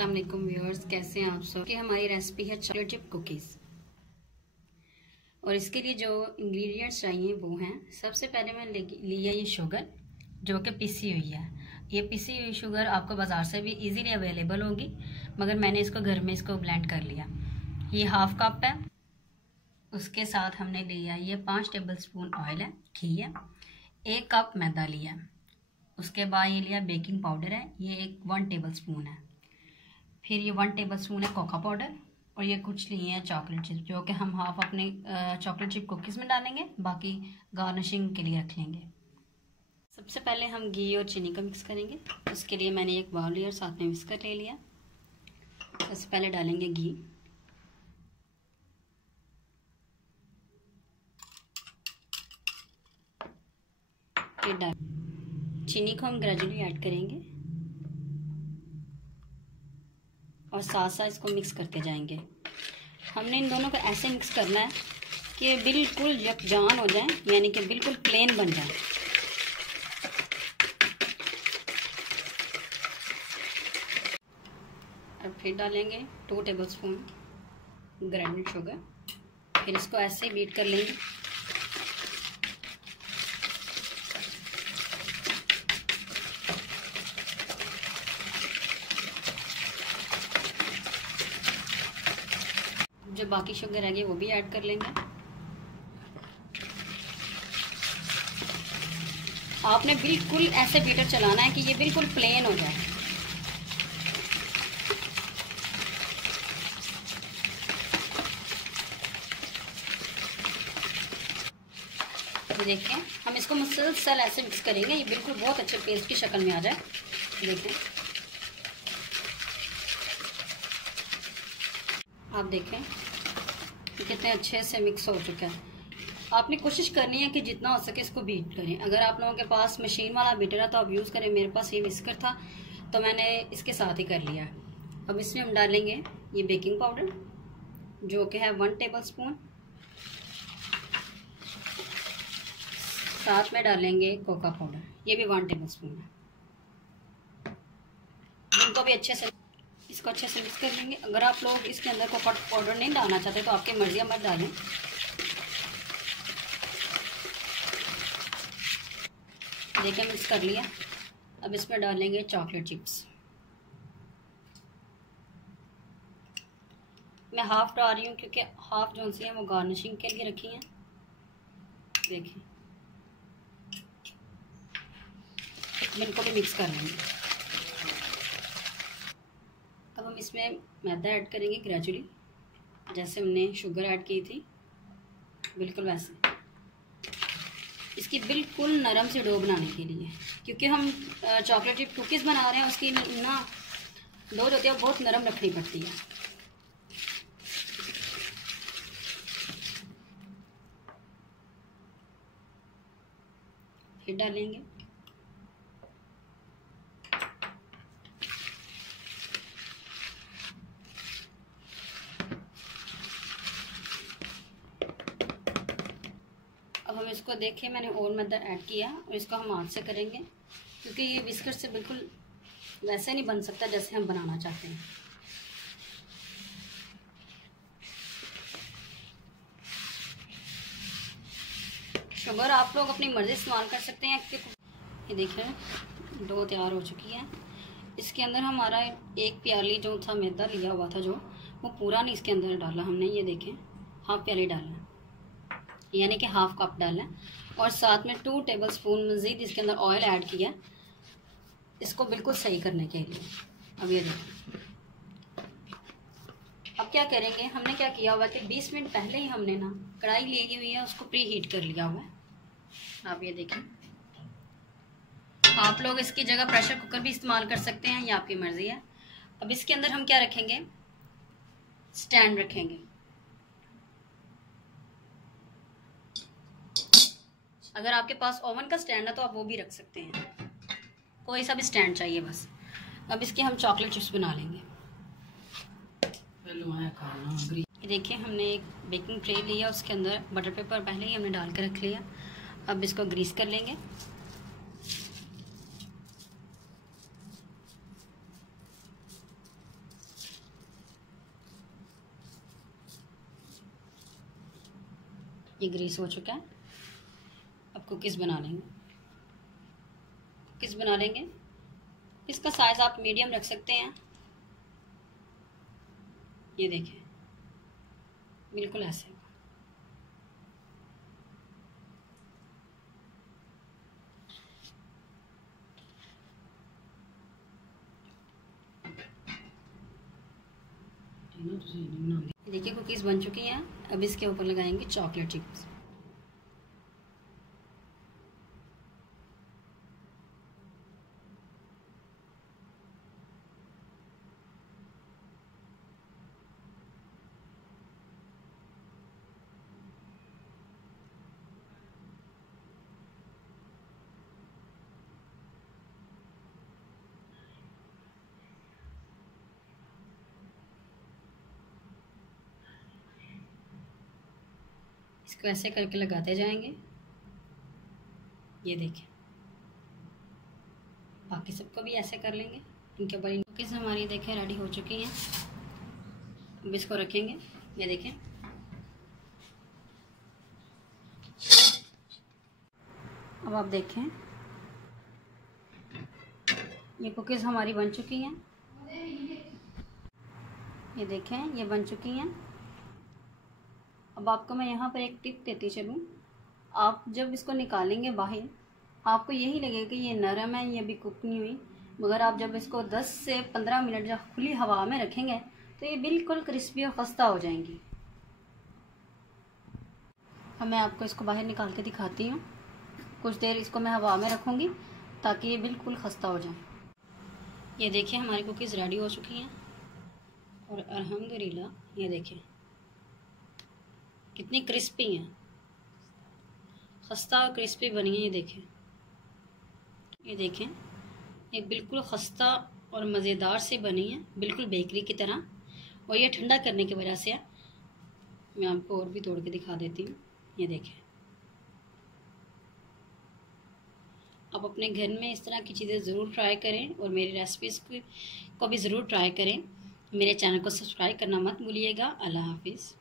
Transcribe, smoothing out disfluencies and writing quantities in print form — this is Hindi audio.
अस्सलाम वालेकुम व्यूअर्स, कैसे हैं आप सब। कि हमारी रेसिपी है चॉकलेट चिप कुकीज़ और इसके लिए जो इंग्रेडिएंट्स चाहिए वो हैं। सबसे पहले मैंने लिया ये शुगर जो कि पिसी हुई है। ये पिसी हुई शुगर आपको बाज़ार से भी इजीली अवेलेबल होगी, मगर मैंने इसको घर में इसको ब्लेंड कर लिया। ये हाफ कप है। उसके साथ हमने लिया ये 5 टेबलस्पून ऑयल है, घी है। 1 कप मैदा लिया। उसके बाद ये लिया बेकिंग पाउडर है, ये 1 टेबलस्पून है। फिर ये 1 टेबलस्पून है कोका पाउडर और ये कुछ लिए हैं चॉकलेट चिप्स जो कि हम हाफ अपने चॉकलेट चिप कुकीज़ में डालेंगे, बाकी गार्निशिंग के लिए रख लेंगे। सबसे पहले हम घी और चीनी का मिक्स करेंगे। उसके लिए मैंने एक बाउल लिया और साथ में विस्कर ले लिया। सबसे पहले डालेंगे घी, फिर चीनी को हम ग्रेजुअली ऐड करेंगे और साथ साथ इसको मिक्स करते जाएंगे। हमने इन दोनों को ऐसे मिक्स करना है कि बिल्कुल यकजान हो जाए, यानी कि बिल्कुल प्लेन बन जाए। अब फिर डालेंगे 2 टेबलस्पून ग्राइंडेड शुगर, फिर इसको ऐसे ही बीट कर लेंगे। जो बाकी शुगर है वो भी ऐड कर लेंगे। आपने बिल्कुल ऐसे बीटर चलाना है कि ये बिल्कुल प्लेन हो जाए। ये देखें, हम इसको मुसलसल ऐसे मिक्स करेंगे, ये बिल्कुल बहुत अच्छे पेस्ट की शक्ल में आ जाए। देखें, आप देखें कितने अच्छे से मिक्स हो चुका है। आपने कोशिश करनी है कि जितना हो सके इसको बीट करें। अगर आप लोगों के पास मशीन वाला बीटर है तो आप यूज़ करें। मेरे पास ये विस्कर था तो मैंने इसके साथ ही कर लिया। अब इसमें हम डालेंगे ये बेकिंग पाउडर जो कि है 1 टेबलस्पून। साथ में डालेंगे कोका पाउडर, ये भी 1 टेबलस्पून है। इनको भी इसको अच्छे से मिक्स कर लेंगे। अगर आप लोग इसके अंदर कोका पाउडर नहीं डालना चाहते तो आपकी मर्जी, मत डालें। देखिए मिक्स कर लिया। अब इसमें डालेंगे चॉकलेट चिप्स। मैं हाफ डाल रही हूँ क्योंकि हाफ जो सी है वो गार्निशिंग के लिए रखी हैं। देखिए इनको भी मिक्स कर लेंगे। अब हम इसमें मैदा ऐड करेंगे ग्रेजुअली, जैसे हमने शुगर ऐड की थी, बिल्कुल वैसे। इसकी बिल्कुल नरम सी डो बनाने के लिए, क्योंकि हम चॉकलेट चिप कुकीज़ बना रहे हैं, उसकी ना डो जो होती है बहुत नरम रखनी पड़ती है। फिर डालेंगे अब हम इसको देखें, मैंने और मैदा ऐड किया और इसको हम हाथ से करेंगे क्योंकि ये विस्कर से बिल्कुल वैसे नहीं बन सकता जैसे हम बनाना चाहते हैं। शुगर आप लोग अपनी मर्ज़ी इस्तेमाल कर सकते हैं। ये देखिए डो तैयार हो चुकी है। इसके अंदर हमारा 1 प्याली जो था मैदा लिया हुआ था, जो वो पूरा नहीं इसके अंदर डाला हमने। ये देखें, हाफ प्याली डालना है, यानी कि हाफ कप डालना है। और साथ में 2 टेबलस्पून मज़ीद इसके अंदर ऑयल ऐड किया, इसको बिल्कुल सही करने के लिए। अब ये देखिए, अब क्या करेंगे, हमने क्या किया हुआ कि 20 मिनट पहले ही हमने ना कढ़ाई ली हुई है, उसको प्री हीट कर लिया हुआ है। आप ये देखें, आप लोग इसकी जगह प्रेशर कुकर भी इस्तेमाल कर सकते हैं, ये आपकी मर्ज़ी है। अब इसके अंदर हम क्या रखेंगे, स्टैंड रखेंगे। अगर आपके पास ओवन का स्टैंड है तो आप वो भी रख सकते हैं, कोई सा भी स्टैंड चाहिए बस। अब इसके हम चॉकलेट चिप्स बना लेंगे। ये देखिए, हमने एक बेकिंग ट्रे लिया, उसके अंदर बटर पेपर पहले ही हमने डाल कर रख लिया। अब इसको ग्रीस कर लेंगे। ये ग्रीस हो चुका है। अब कुकीज़ बना लेंगे। कुकीज़ बना लेंगे। इसका साइज़ आप मीडियम रख सकते हैं। ये देखिए, बिल्कुल ऐसे। देखिए कुकीज़ बन चुकी हैं। अब इसके ऊपर लगाएंगे चॉकलेट चिप्स। इसको ऐसे करके लगाते जाएंगे। ये देखिए, बाकी सबको भी ऐसे कर लेंगे। इनके ऊपर कुकीज़ हमारी देखें रेडी हो चुकी हैं। अब इसको रखेंगे। ये देखें, अब आप देखें, ये कुकीज़ हमारी बन चुकी हैं। ये देखें, ये बन चुकी हैं। अब आपको मैं यहाँ पर एक टिप देती चलूँ। आप जब इसको निकालेंगे बाहर, आपको यही लगेगा कि ये नरम है, ये भी कुक नहीं हुई, मगर आप जब इसको 10 से 15 मिनट जब खुली हवा में रखेंगे तो ये बिल्कुल क्रिस्पी और खस्ता हो जाएंगी। अब मैं आपको इसको बाहर निकाल के दिखाती हूँ। कुछ देर इसको मैं हवा में रखूँगी ताकि ये बिल्कुल खस्ता हो जाए। ये देखिए, हमारी कुकीज़ रेडी हो चुकी हैं और अल्हम्दुलिल्लाह ये देखिए कितनी क्रिस्पी हैं, खस्ता और क्रिस्पी बनी है। ये देखें, ये बिल्कुल खस्ता और मज़ेदार से बनी है, बिल्कुल बेकरी की तरह। और ये ठंडा करने की वजह से मैं आपको और भी तोड़ के दिखा देती हूँ। ये देखें, आप अपने घर में इस तरह की चीज़ें ज़रूर ट्राई करें और मेरी रेसिपीज़ को भी ज़रूर ट्राई करें। मेरे चैनल को सब्सक्राइब करना मत भूलिएगा। अल्लाह हाफिज़।